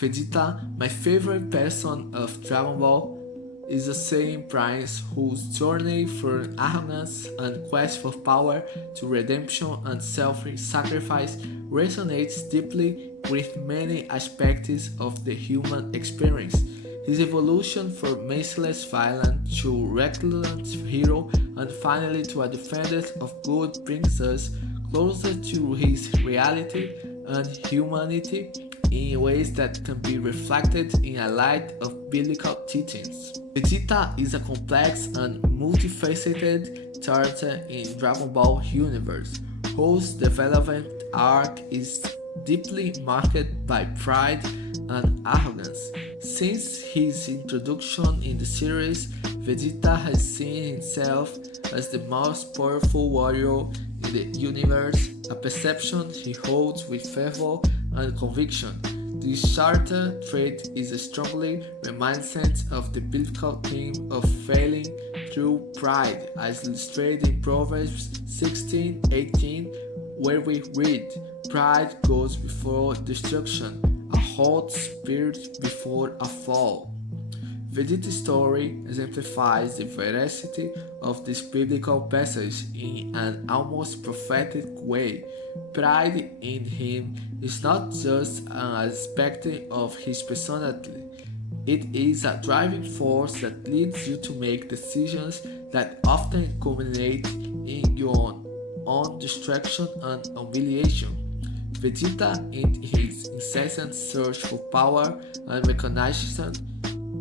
Vegeta, my favorite person of Dragon Ball, is a Saiyan prince whose journey from arrogance and quest for power to redemption and self-sacrifice resonates deeply with many aspects of the human experience. His evolution from merciless villain to reckless hero and finally to a defender of good brings us closer to his reality and humanity in ways that can be reflected in a light of biblical teachings. Vegeta is a complex and multifaceted character in Dragon Ball universe, whose development arc is deeply marked by pride and arrogance. Since his introduction in the series, Vegeta has seen himself as the most powerful warrior in the universe, a perception he holds with fervor and conviction. This character trait is strongly reminiscent of the biblical theme of failing through pride, as illustrated in Proverbs 16:18, where we read, "Pride goes before destruction, a haughty spirit before a fall." Vegeta's story exemplifies the veracity of this biblical passage in an almost prophetic way. Pride in him is not just an aspect of his personality, it is a driving force that leads you to make decisions that often culminate in your own destruction and humiliation. Vegeta, in his incessant search for power and recognition,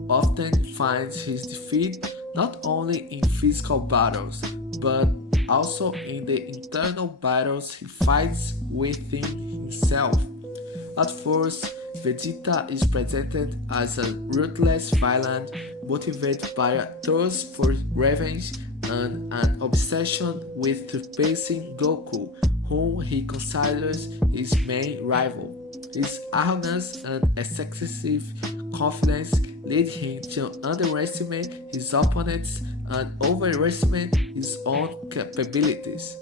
often finds his defeat not only in physical battles, but also in the internal battles he fights within himself. At first, Vegeta is presented as a ruthless villain motivated by a thirst for revenge and an obsession with surpassing Goku, whom he considers his main rival. His arrogance and excessive confidence lead him to underestimate his opponents and overestimate his own capabilities.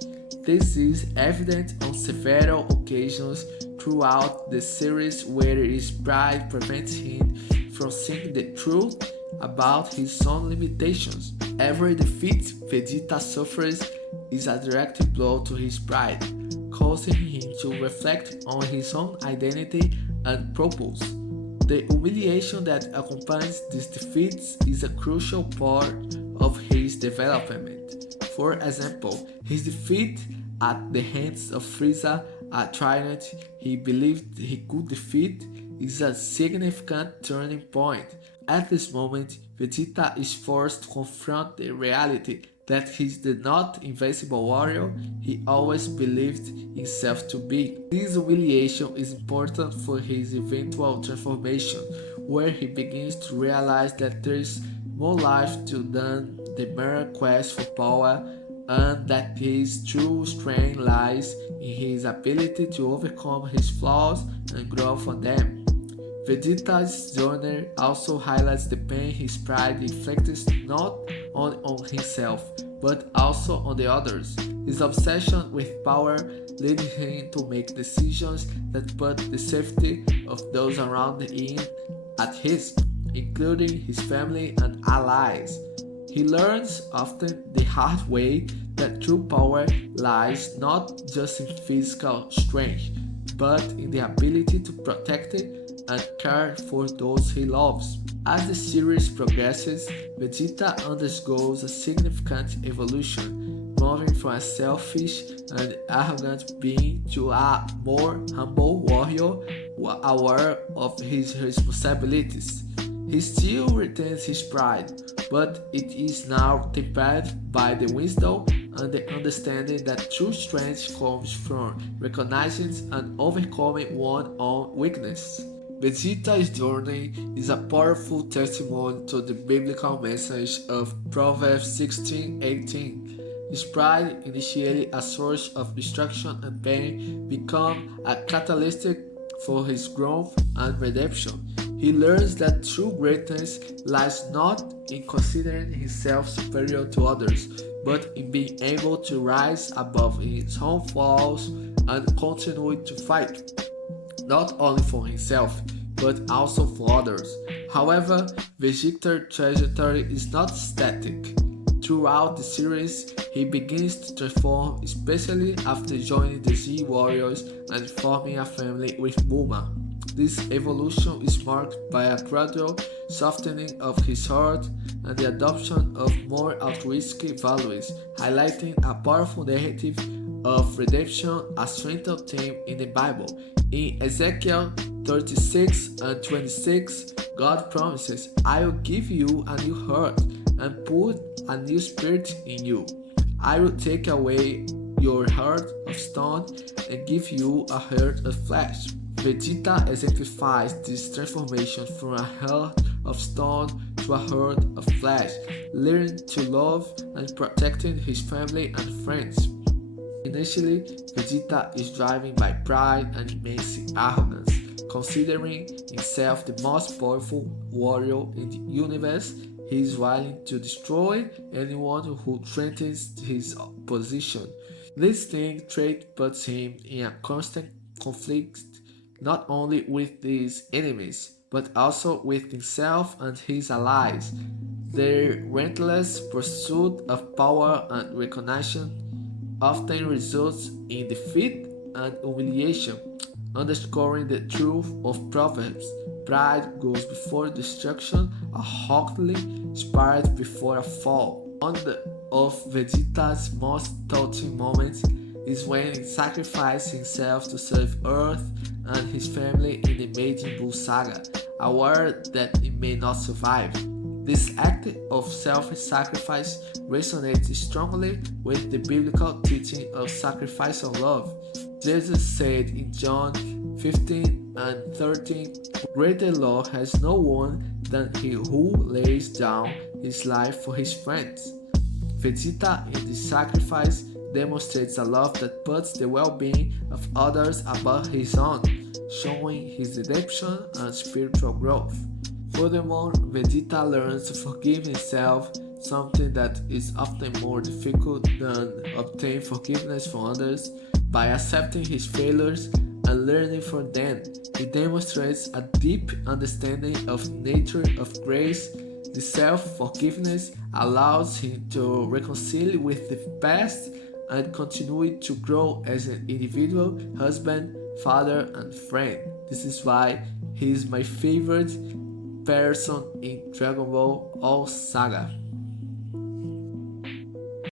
This is evident on several occasions throughout the series where his pride prevents him from seeing the truth about his own limitations. Every defeat Vegeta suffers is a direct blow to his pride, causing him to reflect on his own identity and purpose. The humiliation that accompanies these defeats is a crucial part of his development. For example, his defeat at the hands of Frieza, a tyrant he believed he could defeat, is a significant turning point. At this moment, Vegeta is forced to confront the reality that he's the not invincible warrior he always believed himself to be. This humiliation is important for his eventual transformation, where he begins to realize that there is more life to than the mere quest for power, and that his true strength lies in his ability to overcome his flaws and grow from them. Vegeta's journey also highlights the pain his pride inflicts not only on himself, but also on the others. His obsession with power leads him to make decisions that put the safety of those around him at risk, including his family and allies. He learns often the hard way that true power lies not just in physical strength, but in the ability to protect and care for those he loves. As the series progresses, Vegeta undergoes a significant evolution, moving from a selfish and arrogant being to a more humble warrior aware of his responsibilities. He still retains his pride, but it is now tempered by the wisdom and the understanding that true strength comes from recognizing and overcoming one's own weakness. Vegeta's journey is a powerful testimony to the biblical message of Proverbs 16:18. His pride, initially a source of destruction and pain, becomes a catalyst for his growth and redemption. He learns that true greatness lies not in considering himself superior to others, but in being able to rise above his own flaws and continue to fight, not only for himself, but also for others. However, Vegeta's trajectory is not static. Throughout the series, he begins to transform, especially after joining the Z Warriors and forming a family with Bulma. This evolution is marked by a gradual softening of his heart and the adoption of more altruistic values, highlighting a powerful narrative of redemption, a central theme in the Bible. In Ezekiel 36 and 26, God promises, "I will give you a new heart and put a new spirit in you. I will take away your heart of stone and give you a heart of flesh." Vegeta exemplifies this transformation from a heart of stone to a heart of flesh, learning to love and protecting his family and friends. Initially, Vegeta is driven by pride and immense arrogance, considering himself the most powerful warrior in the universe. He is willing to destroy anyone who threatens his position. This trait puts him in a constant conflict not only with his enemies, but also with himself and his allies. Their relentless pursuit of power and recognition often results in defeat and humiliation, underscoring the truth of Proverbs. Pride goes before destruction, a haughty spirit before a fall. One of Vegeta's most touching moments is when he sacrificed himself to save Earth and his family in the Majin Buu saga, aware that he may not survive. This act of self-sacrifice resonates strongly with the biblical teaching of sacrifice of love. Jesus said in John 15 and 13, "Greater love has no one than he who lays down his life for his friends." Vegeta in this sacrifice demonstrates a love that puts the well-being of others above his own, showing his redemption and spiritual growth. Furthermore, Vegeta learns to forgive himself, something that is often more difficult than obtaining forgiveness from others. By accepting his failures and learning from them, he demonstrates a deep understanding of the nature of grace. The self-forgiveness allows him to reconcile with the past and continue to grow as an individual, husband, father, and friend. This is why he is my favorite person in Dragon Ball All Saga.